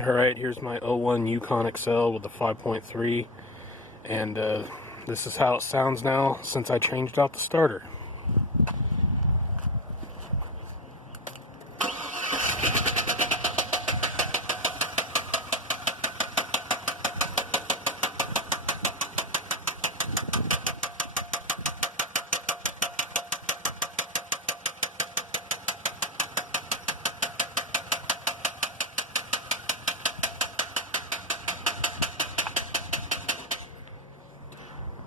Alright, here's my '01 Yukon XL with the 5.3, and this is how it sounds now since I changed out the starter.